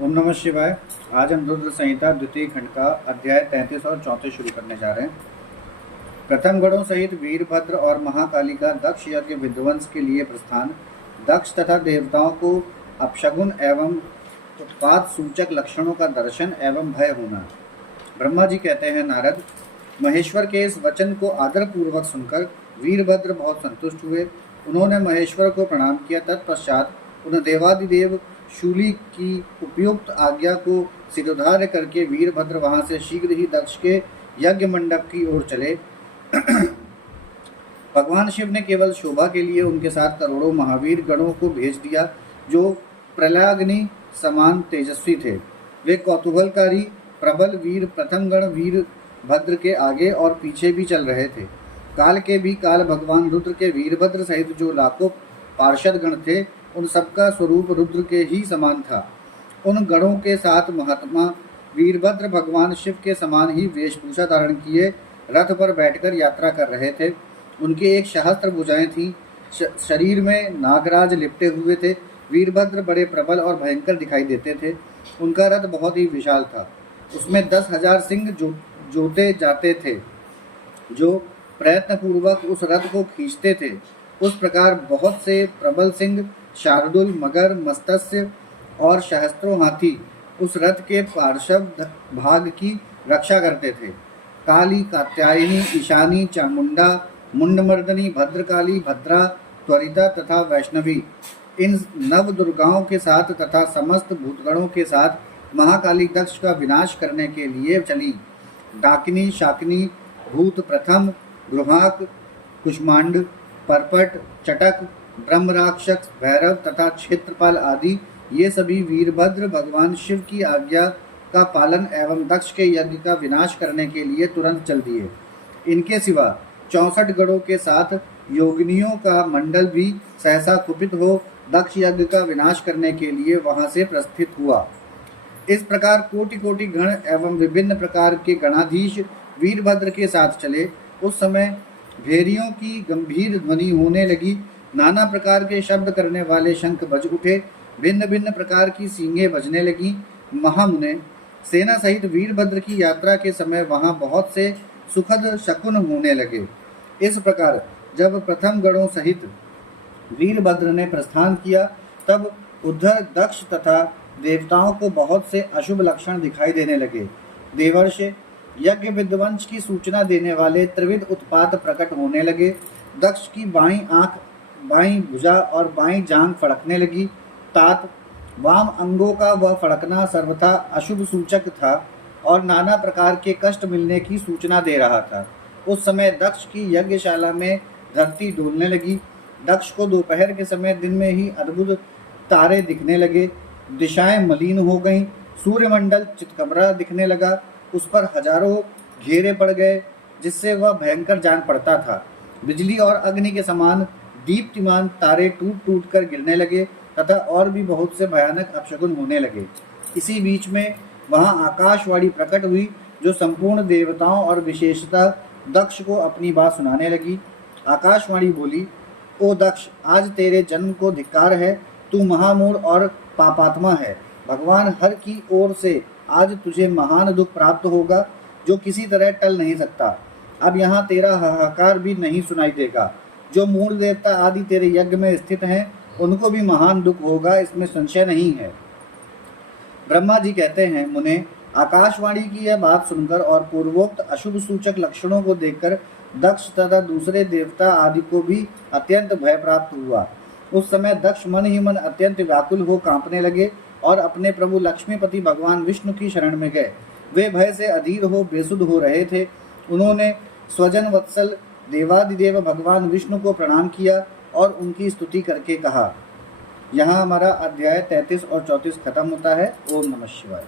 ओम नमः शिवाय। आज हम रुद्र संहिता द्वितीय खंड का अध्याय 33 और 34 शुरू करने जा रहे हैं। प्रथम गणों सहित वीरभद्र और महाकाली का दक्ष यज्ञ विध्वंस के लिए प्रस्थान। दक्ष तथा देवताओं को अपशगुन एवं उत्पात सूचक लक्षणों का दर्शन एवं भय होना। ब्रह्मा जी कहते हैं, नारद, महेश्वर के इस वचन को आदरपूर्वक सुनकर वीरभद्र बहुत संतुष्ट हुए। उन्होंने महेश्वर को प्रणाम किया। तत्पश्चात उन देवादिदेव शूली की उपयुक्त आज्ञा को सिरोधार्य करके वीरभद्र वहां से शीघ्र ही दक्ष के यज्ञ मंडप की ओर चले। भगवान शिव ने केवल शोभा के लिए उनके साथ करोड़ों महावीर गणों को भेज दिया, जो प्रलयाग्नि समान तेजस्वी थे। वे कौतूहलकारी प्रबल वीर प्रथम गण वीरभद्र के आगे और पीछे भी चल रहे थे। काल के भी काल भगवान रुद्र के वीरभद्र सहित जो लाखों पार्षद गण थे, उन सबका स्वरूप रुद्र के ही समान था। उन गणों के साथ महात्मा वीरभद्र भगवान शिव के समान ही वेशभूषा धारण किए रथ पर बैठकर यात्रा कर रहे थे। उनके एक सहस्त्र भुजाएं थीं, शरीर में नागराज लिपटे हुए थे। वीरभद्र बड़े प्रबल और भयंकर दिखाई देते थे। उनका रथ बहुत ही विशाल था। उसमें 10,000 सिंह जोते जाते थे, जो प्रयत्नपूर्वक उस रथ को खींचते थे। उस प्रकार बहुत से प्रबल सिंह, शार्दुल, मगर, मत्स्य और सहस्त्रों हाथी उस रथ के पार्श्व भाग की रक्षा करते थे। काली, कात्यायनी, ईशानी, चामुंडा, मुंडमर्दनी, भद्रकाली, भद्रा, त्वरिता तथा वैष्णवी, इन नव दुर्गाओं के साथ तथा समस्त भूतगणों के साथ महाकाली दक्ष का विनाश करने के लिए चली। डाकिनी, शाकिनी, भूत प्रथम, गृहाक, कुष्मांड, परपट, चटक, ब्रह्मराक्षस, भैरव तथा क्षेत्रपाल आदि ये सभी वीरभद्र भगवान शिव की आज्ञा का पालन एवं दक्ष के यज्ञ का विनाश करने के लिए तुरंत चल दिए। इनके सिवा 64 गणों के साथ योगिनियों का मंडल भी सहसा कुपित हो दक्ष यज्ञ का विनाश करने के लिए वहां से प्रस्थित हुआ। इस प्रकार कोटि कोटि गण एवं विभिन्न प्रकार के गणाधीश वीरभद्र के साथ चले। उस समय भेरियों की गंभीर ध्वनि होने लगी। नाना प्रकार के शब्द करने वाले शंख बज उठे। भिन्न भिन्न प्रकार की सींगें बजने लगी। महामुने, सेना सहित वीरभद्र की यात्रा के समय वहां बहुत से सुखद शकुन होने लगे। इस प्रकार जब प्रथम गणों सहित वीरभद्र ने प्रस्थान किया, तब उधर दक्ष तथा देवताओं को बहुत से अशुभ लक्षण दिखाई देने लगे। देवर्ष यज्ञ विध्वंस की सूचना देने वाले त्रिविध उत्पात प्रकट होने लगे। दक्ष की बाईं आंख, बाईं भुजा और बाईं जांघ फड़कने लगी। तात वाम अंगों का वह फड़कना सर्वथा अशुभ सूचक था और नाना प्रकार के कष्ट मिलने की सूचना दे रहा था। उस समय दक्ष की यज्ञशाला में धरती डोलने लगी। दक्ष को दोपहर के समय दिन में ही अद्भुत तारे दिखने लगे। दिशाएं मलिन हो गईं। सूर्यमंडल चितकबरा दिखने लगा। उस पर हजारों घेरे पड़ गए, जिससे वह भयंकर जान पड़ता था। बिजली और अग्नि के समान दीप्तिमान तारे टूट टूट कर गिरने लगे तथा और भी बहुत से भयानक अपशगुन होने लगे। इसी बीच में वहां आकाशवाणी प्रकट हुई, जो संपूर्ण देवताओं और विशेषतः दक्ष को अपनी बात सुनाने लगी। आकाशवाणी बोली, ओ दक्ष, आज तेरे जन्म को धिक्कार है। तू महामूढ़ और पापात्मा है। भगवान हर की ओर से आज तुझे महान दुख प्राप्त होगा, जो किसी तरह टल नहीं सकता। अब यहाँ तेरा हाहाकार भी नहीं सुनाई देगा। जो मूल देवता आदि तेरे यज्ञ में स्थित हैं, उनको भी महान दुख होगा, इसमें संशय नहीं है। ब्रह्मा जी कहते हैं, मुने, आकाशवाणी की यह बात सुनकर और पूर्वोक्त अशुभ सूचक लक्षणों को देखकर दक्ष तथा दूसरे देवता आदि को भी अत्यंत भय प्राप्त हुआ। उस समय दक्ष मन ही मन अत्यंत व्याकुल हो कांपने लगे और अपने प्रभु लक्ष्मीपति भगवान विष्णु की शरण में गए। वे भय से अधीर हो बेसुध हो रहे थे। उन्होंने स्वजन वत्सल देवादिदेव भगवान विष्णु को प्रणाम किया और उनकी स्तुति करके कहा। यहाँ हमारा अध्याय 33 और 34 खत्म होता है। ओम नमः शिवाय।